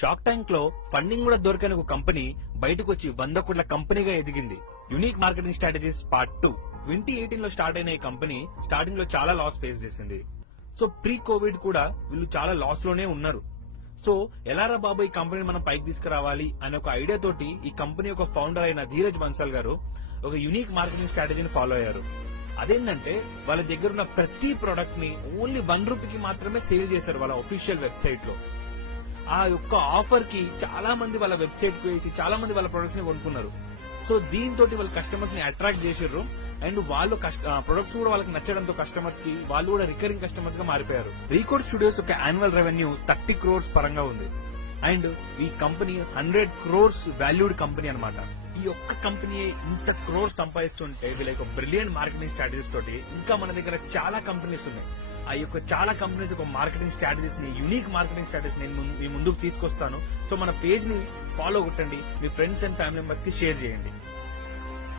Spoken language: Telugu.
షార్క్ ట్యాంక్ లో ఫండింగ్ కూడా దొరకని ఒక కంపెనీ బయటకు వచ్చి 100 కోట్ల కంపెనీగా ఎదిగింది. Unique marketing strategies part 2. 2018 లో స్టార్ట్ అయిన ఈ కంపెనీ స్టార్టింగ్ లో చాలా లాస్ ఫేస్ చేసింది. సో ప్రీ కోవిడ్ కూడా వీళ్ళు చాలా లాస్ లోనే ఉన్నారు. సో ఎలారా బాబు ఈ కంపెనీ మనం పైకి తీసుకురావాలి అనే ఒక ఐడియా తోటి ఈ కంపెనీ యొక్క ఫౌండర్ అయిన ధీరజ్ బన్సాల్ గారు ఒక యునిక్ మార్కెటింగ్ స్ట్రాటజీని ఫాలో అయ్యారు. అదేంటంటే వాళ్ళ దగ్గర ఉన్న ప్రతి ప్రొడక్ట్ ని ఓన్లీ 1 రూపీకి మాత్రమే సేల్ చేశారు వాళ్ళ ఒఫీషియల్ వెబ్సైట్ లో. ఆ యొక్క ఆఫర్ కి చాలా మంది వాళ్ళ వెబ్సైట్ కు వేసి చాలా మంది వాళ్ళ ప్రొడక్ట్స్ ని కొనుక్కున్నారు. సో దీంతో వాళ్ళ కస్టమర్స్ ని అట్రాక్ట్ చేసారు అండ్ వాళ్ళు ప్రొడక్ట్స్ కూడా వాళ్ళకి నచ్చడంతో కస్టమర్స్ కి వాళ్ళు కూడా రికరింగ్ కస్టమర్స్ గా మారిపోయారు. రీకోడ్ స్టూడియోస్ యొక్క యాన్యువల్ రెవెన్యూ 30 crores పరంగా ఉంది అండ్ ఈ కంపెనీ 100 crores వాల్యూడ్ కంపెనీ అన్నమాట. ఈ ఒక్క కంపెనీ ఇంత క్రోర్స్ సంపాదిస్తుంటే వీళ్ళ యొక్క బ్రిలియంట్ మార్కెటింగ్ స్ట్రాటజీస్ తోటి ఇంకా మన దగ్గర చాలా కంపెనీస్ ఉన్నాయి. ఆ యొక్క చాలా కంపెనీస్ ఒక మార్కెటింగ్ స్ట్రాటజీస్ ని యూనిక్ మార్కెటింగ్ స్ట్రాటజీస్ నేను మీ ముందుకు తీసుకొస్తాను. సో మన పేజ్ ని ఫాలో కొట్టండి, మీ ఫ్రెండ్స్ అండ్ ఫ్యామిలీ మెంబర్స్ కి షేర్ చేయండి.